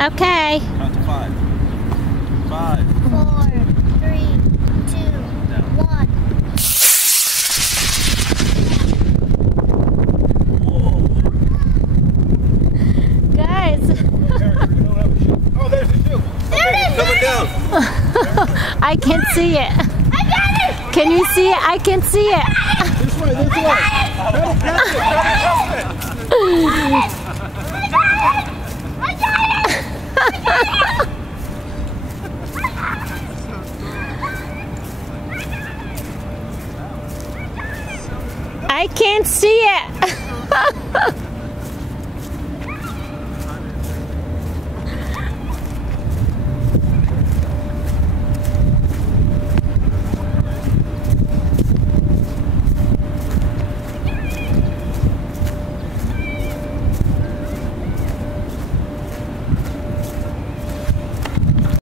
Okay. Count to 5. 5. 4, 3, 2, 1. Guys. Oh, there's the shoe. There it is. Coming down. I can see it. I got it. Can you see it? I can see it. This way, this way. Got it.